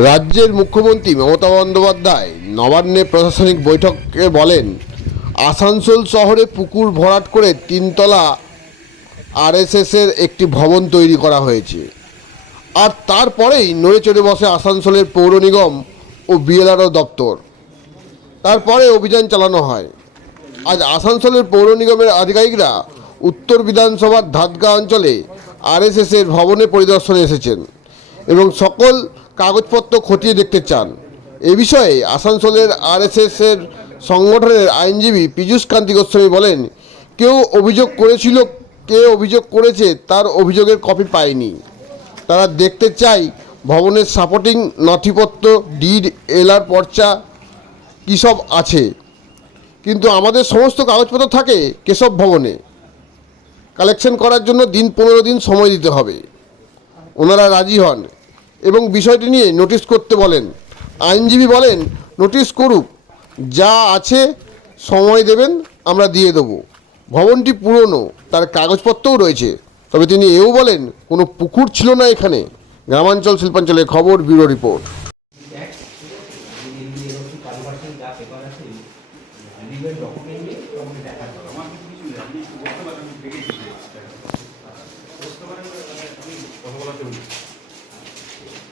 রাজ্যের মুখ্যমন্ত্রী মমতা বন্দ্যোপাধ্যায় নবান্নে প্রশাসনিক বৈঠকে বলেন, আসানসোল শহরে পুকুর ভরাট করে তিনতলা আরএসএসের একটি ভবন তৈরি করা হয়েছে। আর তারপরেই নড়ে চড়ে বসে আসানসোলের পৌর নিগম ও বিএলআরও দপ্তর। তারপরে অভিযান চালানো হয়। আজ আসানসোলের পৌর নিগমের আধিকারিকরা উত্তর বিধানসভার ধাদগা অঞ্চলে আরএসএসের ভবনে পরিদর্শনে এসেছেন এবং সকল কাগজপত্র খতিয়ে দেখতে চান। এ বিষয়ে আসানসোলের আরএসএসের সংগঠনের আইনজীবী পীযূষ কান্তি গোস্বামী বলেন, কেউ অভিযোগ করেছিল, কে অভিযোগ করেছে তার অভিযোগের কপি পায়নি। তারা দেখতে চাই ভবনের সাপোর্টিং নথিপত্র, ডিড এলার পর্চা, কী সব আছে। কিন্তু আমাদের সমস্ত কাগজপত্র থাকে কেশব ভবনে। কালেকশন করার জন্য দিন পনেরো দিন সময় দিতে হবে। ওনারা রাজি হন। এবং বিষয়টি নিয়ে নোটিশ করতে বলেন। আইনজীবী বলেন, নোটিশ করুক। যা আছে সময় দেবেন, আমরা দিয়ে দেবো। ভবনটি পুরনো, তার কাগজপত্রও রয়েছে। তবে তিনি এও বলেন, কোনো পুকুর ছিল না এখানে। গ্রামাঞ্চল শিল্পাঞ্চলের খবর, bureau report.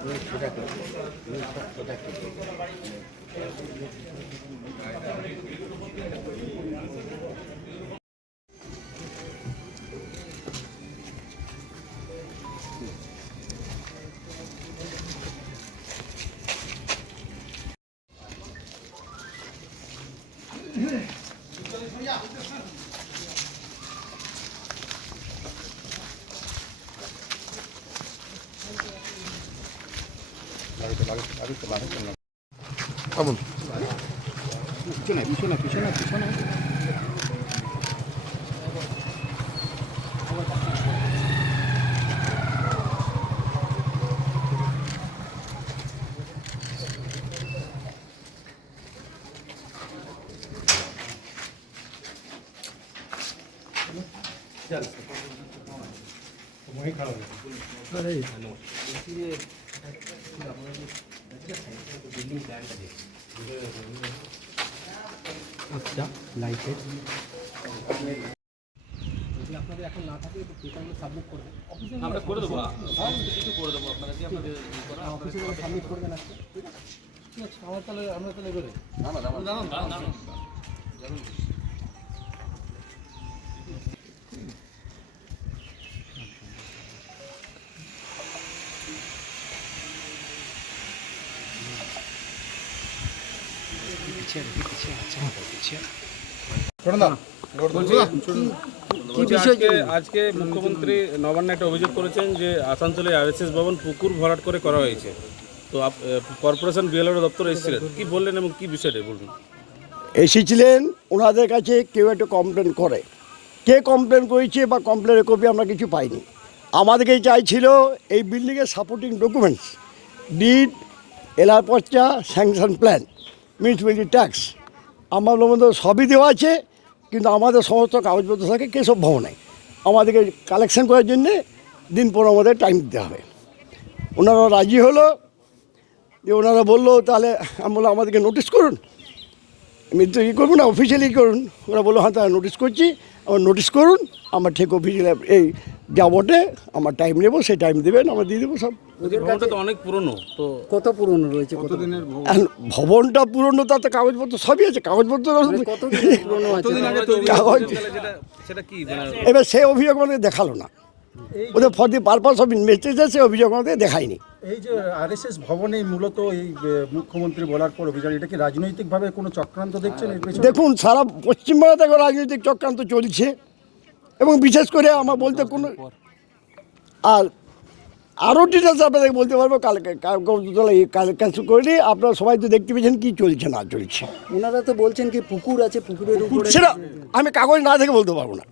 Thank you. 한번 비춰놔 비춰놔 비춰놔 비춰놔 Yeah. আচ্ছা লাইটের আপনাদের এখন না থাকে পেপারগুলো সাবমিট করবেন আমরা করে দেবো কিছু করে দেবো আপনারা দিয়ে আপনাদের ই অফিসে সাবমিট করবেন আজকে। ঠিক আছে? আমার তাহলে আমরা তাহলে এবারে দাঁড়ান দাঁড়ান। দাঁড়ান বলছি আজকে আজকে মুখ্যমন্ত্রী নবান্ন একটা অভিযোগ করেছেন যে আসানসোলে আরএসএস ভবন পুকুর ভরাট করে করা হয়েছে। তো কর্পোরেশন বিএলআর দপ্তর এসেছিলেন কি বললেন এবং কি বিষয়টা বলুন? এসেছিলেন ওনাদের কাছে কেউ একটা কমপ্লেন করে। কে কমপ্লেন করেছে বা কমপ্লেনের কপি আমরা কিছু পাইনি। আমাদেরকে চাইছিল এই বিল্ডিংয়ের সাপোর্টিং ডকুমেন্টস ডিড এলার পর্চা স্যাংশন প্ল্যান মিউনিসিপ্যালিটি ট্যাক্স। আমাদের মধ্যে সবই দেওয়া আছে, কিন্তু আমাদের সমস্ত কাগজপত্র থাকে কে কেসব ভবনে। আমাদেরকে কালেকশন করার জন্যে দিন পর আমাদের টাইম দিতে হবে। ওনারা রাজি হলো, যে ওনারা বলল, তাহলে আমি বললাম, আমাদেরকে নোটিশ করুন। আমি তো ই করব না অফিসিয়ালি করুন। ওরা বলল হ্যাঁ তাহলে নোটিশ করছি। আমার নোটিশ করুন, আমার ঠিক অফিসিয়াল এই যা বটে আমার টাইম নেব সেই টাইম দেবেন আমরা দিয়ে দেবো সব। ভবনটা তো অনেক পুরনো তো কত পুরনো রয়েছে কত এখন ভবনটা পুরনো তাতে কাগজপত্র সবই আছে কাগজপত্র কত পুরনো আছে? কাগজ যেটা সেটা কি মানে এবার সেই অভিযোগ আমাদের দেখাল না। ওদের for the purpose of investigation সেই অভিযোগ আমাদের দেখায়নি। এই যে আরএসএস ভবনে মূলত এই মুখ্যমন্ত্রী বলার পর অভিযান এটা কি রাজনৈতিকভাবে কোনো চক্রান্ত দেখছেন দেখুন সারা পশ্চিমবঙ্গে থেকে রাজনৈতিক চক্রান্ত চলছে। এবং বিশেষ করে আমার বলতে কোনো আর আরও ডিটেলস আপনাদের বলতে পারব। কালকে ক্যান্সেল করে আপনারা সবাই তো দেখতে পেয়েছেন কী চলছে না চলছে। ওনারা তো বলছেন কি পুকুর আছে পুকুরের উপরে সেটা আমি কাগজ না দেখে বলতে পারব না।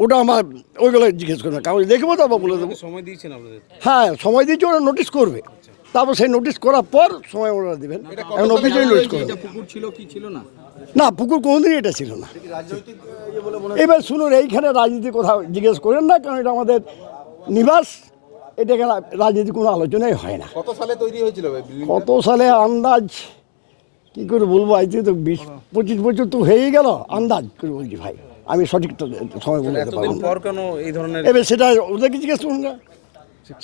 ওটা আমার ওইগুলো জিজ্ঞেস করবে কাগজ দেখব তারপর বলে দেবো। সময় দিয়েছেন আপনাদের? হ্যাঁ সময় দিয়েছে ওরা নোটিশ করবে। তারপর সেই নোটিশ করার পর সময় ওরা দেবেন। এখন অফিসে নোটিশ করবে পুকুর ছিল কি ছিল না? না পুকুর কোনোদিনই এটা ছিল না। এবার শুনুন এইখানে রাজনীতি কোথাও জিজ্ঞেস করেন না কারণ এটা আমাদের নিবাস এটাকে রাজনীতি কোনো আলোচনাই হয় না। কত সালে তৈরি হয়েছিল? কত সালে আন্দাজ কী করে বলব আজ তো বিশ পঁচিশ বছর তো হয়েই গেল আন্দাজ করে বলছি ভাই। আমি সঠিক তো সময় বলতে পারব এতদিন না। পর কেন এই ধরনের এবার সেটা ওদেরকে জিজ্ঞেস করুন না।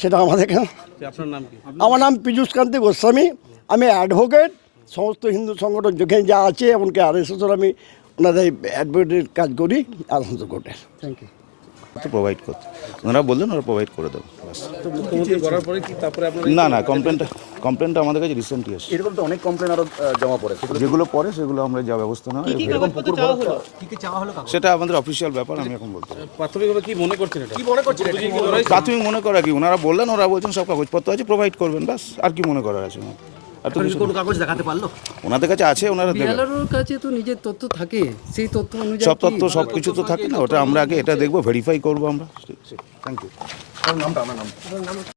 সেটা আমাদের কেন? আপনার নাম কি? আমার নাম পীযুষ কান্তি গোস্বামী। আমি অ্যাডভোকেট সমস্ত হিন্দু সংগঠন যেখানে যা আছে এমনকি আর এস আমি ওনাদের অ্যাডভোকেটের কাজ করি কোর্টে। থ্যাংক ইউ তো প্রোভাইড করতে। ওনারা বললেন ওরা প্রোভাইড করে দেবো। না না কমপ্লেনটা কমপ্লেনটা আমাদের কাছে রিসেন্টলি এসেছে। এরকম তো অনেক কমপ্লেন আরও জমা পড়ে যেগুলো পরে সেগুলো আমরা যা ব্যবস্থা নেওয়া এরকম পুকুর সেটা আমাদের অফিসিয়াল ব্যাপার আমি এখন বলতে প্রাথমিকভাবে কি মনে করছেন এটা? কি মনে করছেন? প্রাথমিক মনে করা কি? ওনারা বললেন ওরা বলছেন সব কাগজপত্র আছে প্রোভাইড করবেন ব্যাস। আর কি মনে করার আছে ওনার? কিছু না। কাগজ দেখাতে পারল? ওনাদের কাছে আছে ওনারা বিএলআরওর কাছে তো নিজের তথ্য থাকে সেই তথ্য অনুযায়ী সব তথ্য সব কিছু তো থাকে না ওটা আমরা আগে এটা দেখব ভেরিফাই করব আমরা। থ্যাংক ইউ নামটা আমার নাম